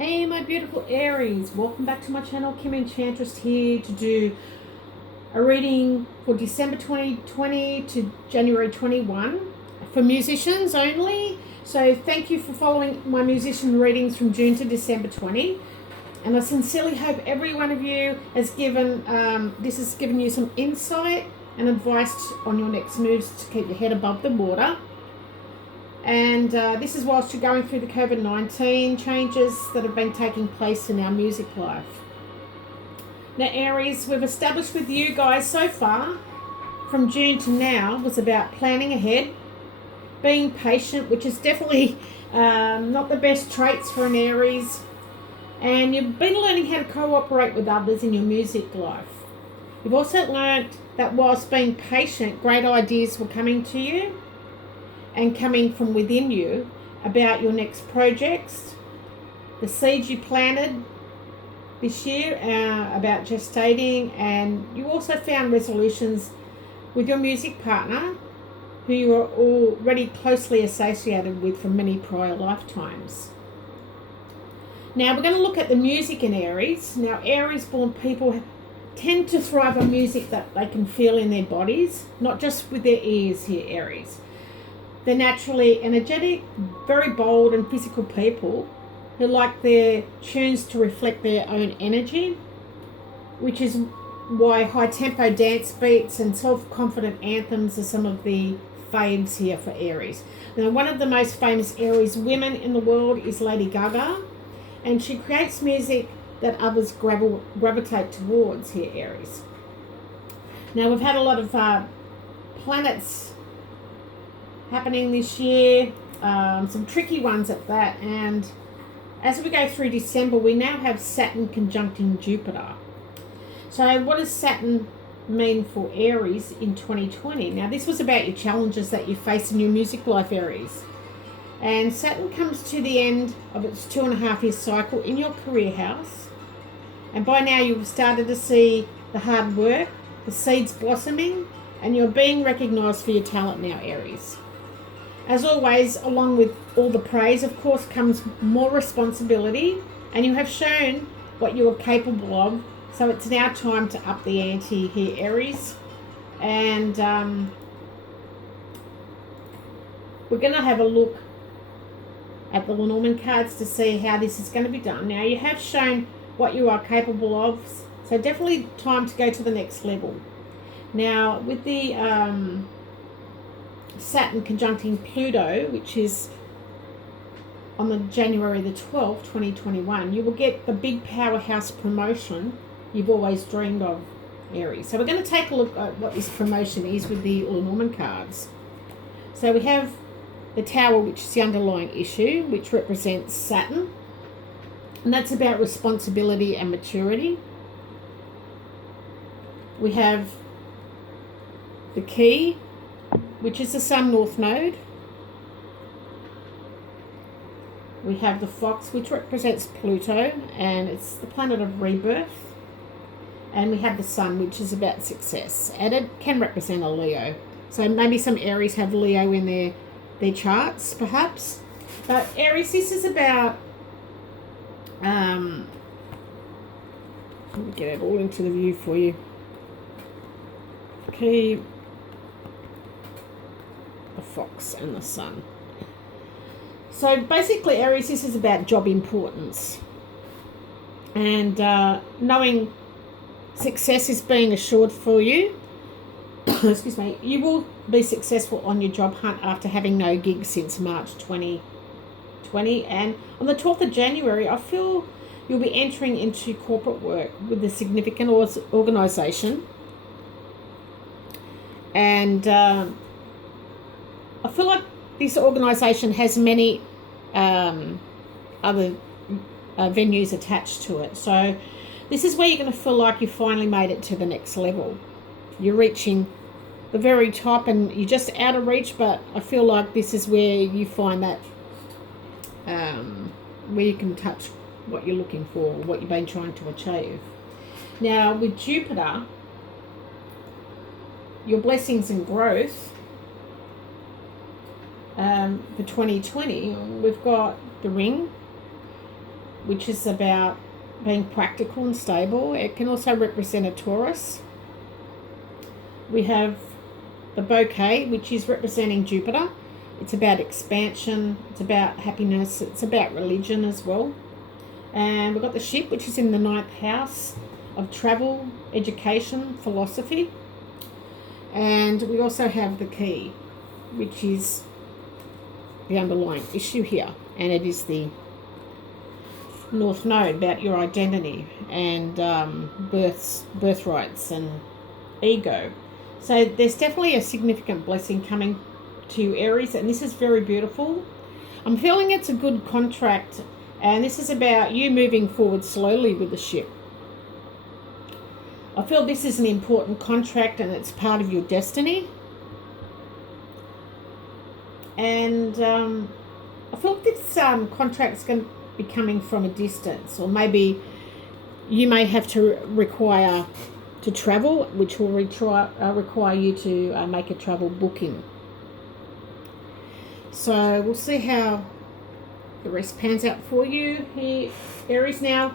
Hey my beautiful Aries, welcome back to my channel. Kim Enchantress here to do a reading for December 2020 to January 21 for musicians only. So thank you for following my musician readings from June to December 20. And I sincerely hope every one of you has given, this has given you some insight and advice on your next moves to keep your head above the water. And this is whilst you're going through the COVID-19 changes that have been taking place in our music life. Now Aries, we've established with you guys so far, from June to now, was about planning ahead, being patient, which is definitely not the best traits for an Aries. And you've been learning how to cooperate with others in your music life. You've also learned that whilst being patient, great ideas were coming to you and coming from within you about your next projects, the seeds you planted this year about gestating, and you also found resolutions with your music partner who you are already closely associated with from many prior lifetimes. Now we're going to look at the music in Aries. Now Aries born people tend to thrive on music that they can feel in their bodies, not just with their ears here, Aries. They're naturally energetic, very bold and physical people who like their tunes to reflect their own energy, which is why high-tempo dance beats and self-confident anthems are some of the faves here for Aries. Now, one of the most famous Aries women in the world is Lady Gaga, and she creates music that others gravitate towards here, Aries. Now, we've had a lot of planets happening this year, some tricky ones at that, and as we go through December we now have Saturn conjuncting Jupiter. So what does Saturn mean for Aries in 2020? Now this was about your challenges that you face in your music life, Aries, and Saturn comes to the end of its 2.5 year cycle in your career house, and by now you've started to see the hard work, the seeds blossoming, and you're being recognized for your talent now, Aries. As always, along with all the praise, of course, comes more responsibility, and you have shown what you are capable of. So it's now time to up the ante here, Aries. And we're going to have a look at the Lenormand cards to see how this is going to be done. Now, you have shown what you are capable of, so definitely time to go to the next level. Now, with the Saturn conjuncting Pluto, which is on the January the 12th, 2021, you will get the big powerhouse promotion you've always dreamed of, Aries. So we're going to take a look at what this promotion is with the Lenormand cards. So we have the Tower, which is the underlying issue, which represents Saturn, and that's about responsibility and maturity. We have the Key, which is the Sun North Node. We have the Fox, which represents Pluto, and it's the planet of rebirth. And we have the Sun, which is about success, and it can represent a Leo. So maybe some Aries have Leo in their charts, perhaps. But Aries, this is about, let me get it all into the view for you. Okay. The Fox and the Sun. So basically, Aries, this is about job importance, and knowing success is being assured for you. Excuse me. You will be successful on your job hunt after having no gig since March 2020, and on the 12th of January, I feel you'll be entering into corporate work with a significant organisation, and I feel like this organisation has many other venues attached to it. So this is where you're going to feel like you finally made it to the next level. You're reaching the very top and you're just out of reach, but I feel like this is where you find that where you can touch what you're looking for, what you've been trying to achieve. Now with Jupiter, your blessings and growth, for 2020, we've got the Ring, which is about being practical and stable. It can also represent a Taurus. We have the bouquet, which is representing Jupiter. It's about expansion, it's about happiness, it's about religion as well. And we've got the ship, which is in the 9th house of travel, education, philosophy. And we also have the key, which is the underlying issue here. And it is the North Node, about your identity and birthrights and ego. So there's definitely a significant blessing coming to Aries, and this is very beautiful. I'm feeling it's a good contract, and this is about you moving forward slowly with the ship. I feel this is an important contract and it's part of your destiny. And I feel this contract's going to be coming from a distance, or maybe you may have to require to travel, which will require you to make a travel booking. So we'll see how the rest pans out for you here, Aries. Now,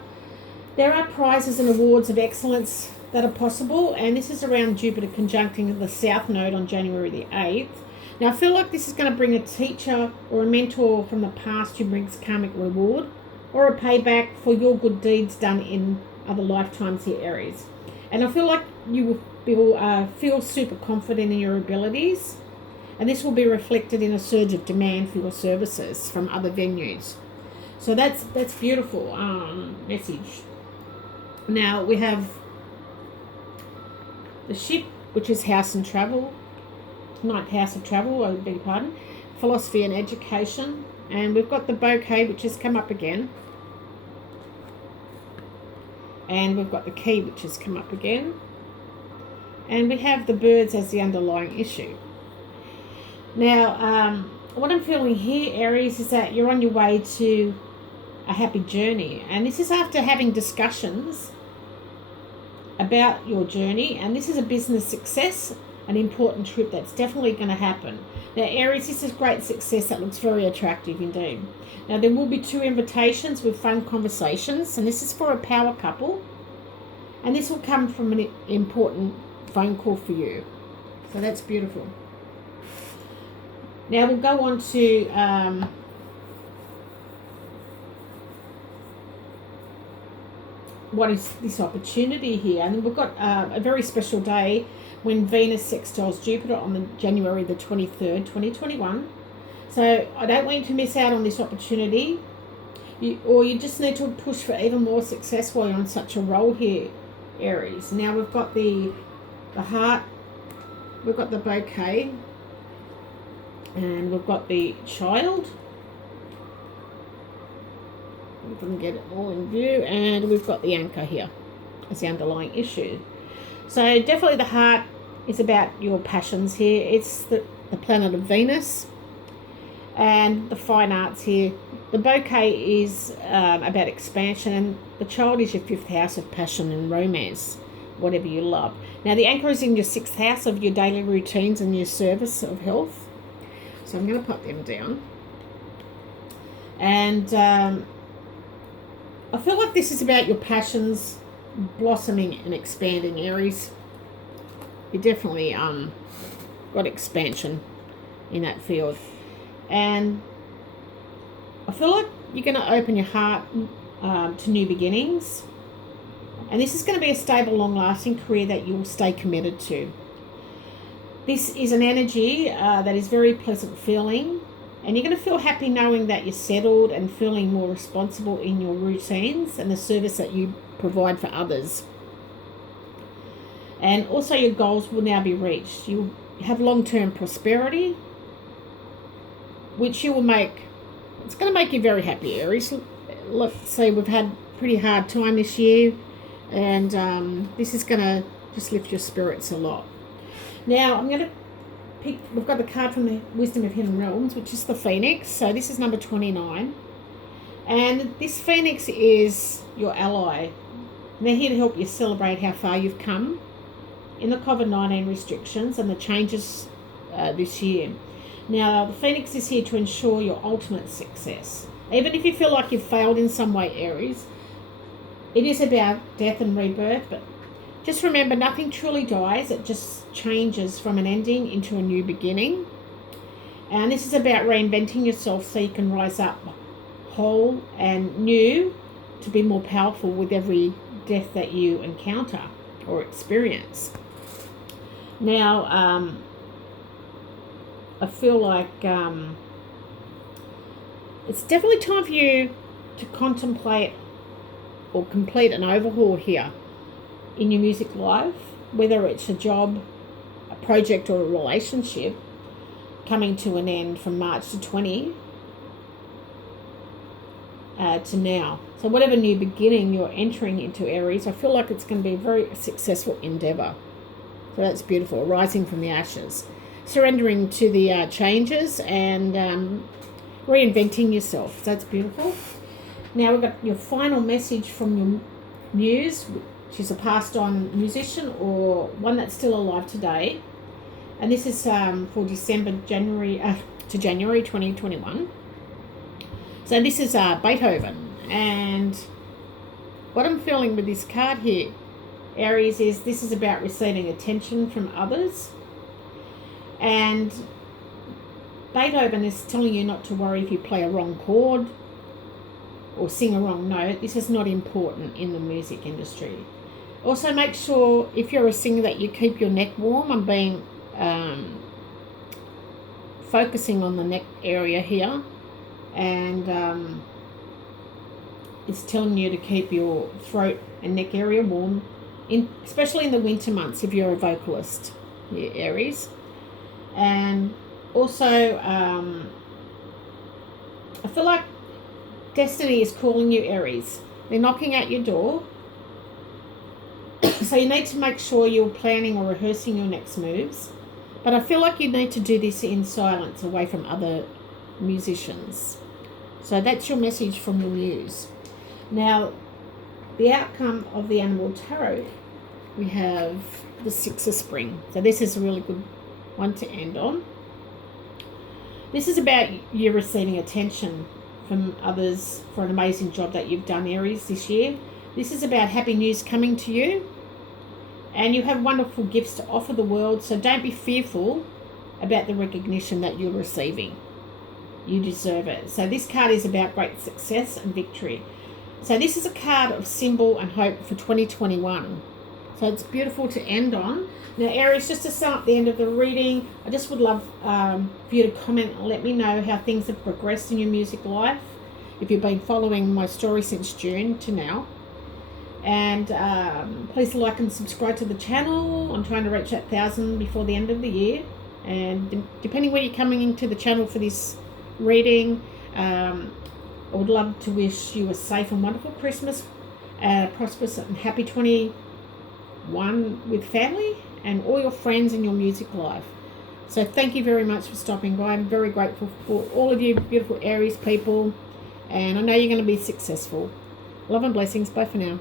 there are prizes and awards of excellence that are possible, and this is around Jupiter conjuncting the South Node on January the 8th. Now, I feel like this is going to bring a teacher or a mentor from the past who brings karmic reward or a payback for your good deeds done in other lifetimes here, Aries. And I feel like you will feel super confident in your abilities, and this will be reflected in a surge of demand for your services from other venues. So that's beautiful message. Now we have the ship, which is house and travel, 9th house of travel, I beg your pardon, philosophy and education. And we've got the bouquet, which has come up again. And we've got the key, which has come up again. And we have the birds as the underlying issue. Now, what I'm feeling here, Aries, is that you're on your way to a happy journey. And this is after having discussions about your journey. And this is a business success, an important trip that's definitely going to happen. Now, Aries, this is great success that looks very attractive indeed. Now, there will be 2 invitations with fun conversations, and this is for a power couple. And this will come from an important phone call for you. So that's beautiful. Now we'll go on to what is this opportunity here. And we've got a very special day when Venus sextiles Jupiter on January the 23rd, 2021. So I don't want you to miss out on this opportunity. You just need to push for even more success while you're on such a roll here, Aries. Now we've got the heart, we've got the bouquet, and we've got the child. We can get it all in view. And we've got the anchor here as the underlying issue. So definitely the heart is about your passions here. It's the planet of Venus. And the fine arts here. The bouquet is about expansion, and the child is your 5th house of passion and romance, whatever you love. Now the anchor is in your 6th house of your daily routines and your service of health. So I'm going to put them down. And I feel like this is about your passions blossoming and expanding, Aries. You definitely got expansion in that field. And I feel like you're going to open your heart to new beginnings. And this is going to be a stable, long-lasting career that you'll stay committed to. This is an energy that is very pleasant feeling, and you're going to feel happy knowing that you're settled and feeling more responsible in your routines and the service that you provide for others. And also your goals will now be reached. You have long-term prosperity, which you will it's going to make you very happy, Aries. Let's say we've had a pretty hard time this year, and this is going to just lift your spirits a lot. Now, I'm going to pick, we've got the card from the Wisdom of Hidden Realms, which is the Phoenix. So this is number 29. And this Phoenix is your ally. And they're here to help you celebrate how far you've come in the COVID-19 restrictions and the changes this year. Now, the Phoenix is here to ensure your ultimate success. Even if you feel like you've failed in some way, Aries, it is about death and rebirth, but just remember, nothing truly dies. It just changes from an ending into a new beginning. And this is about reinventing yourself so you can rise up whole and new to be more powerful with every death that you encounter or experience. Now, I feel like it's definitely time for you to contemplate or complete an overhaul here in your music life, whether it's a job, a project, or a relationship coming to an end from March to 20 to now. So whatever new beginning you're entering into, Aries, I feel like it's going to be a very successful endeavor. So that's beautiful, rising from the ashes, surrendering to the changes and reinventing yourself. So that's beautiful. Now we've got your final message from your muse, which is a passed on musician or one that's still alive today. And this is for January to January 2021. So this is Beethoven. And what I'm feeling with this card here, Aries, is this is about receiving attention from others. And Beethoven is telling you not to worry if you play a wrong chord or sing a wrong note. This is not important in the music industry. Also, make sure if you're a singer that you keep your neck warm. I'm being focusing on the neck area here, and it's telling you to keep your throat and neck area warm, especially in the winter months if you're a vocalist, yeah, Aries. And also, I feel like destiny is calling you, Aries. They're knocking at your door. So you need to make sure you're planning or rehearsing your next moves. But I feel like you need to do this in silence, away from other musicians. So that's your message from your muse. Now, the outcome of the Animal Tarot, we have the Six of Spring. So this is a really good one to end on. This is about you receiving attention from others for an amazing job that you've done, Aries, this year. This is about happy news coming to you. And you have wonderful gifts to offer the world, so don't be fearful about the recognition that you're receiving. You deserve it. So this card is about great success and victory. So this is a card of symbol and hope for 2021. So it's beautiful to end on. Now, Aries, just to sum up the end of the reading, I just would love for you to comment and let me know how things have progressed in your music life, if you've been following my story since June to now. And please like and subscribe to the channel. I'm trying to reach that 1,000 before the end of the year. And depending where you're coming into the channel for this reading, I would love to wish you a safe and wonderful Christmas, prosperous and happy 21 with family and all your friends in your music life. So thank you very much for stopping by. I'm very grateful for all of you beautiful Aries people, and I know you're going to be successful. Love and blessings. Bye for now.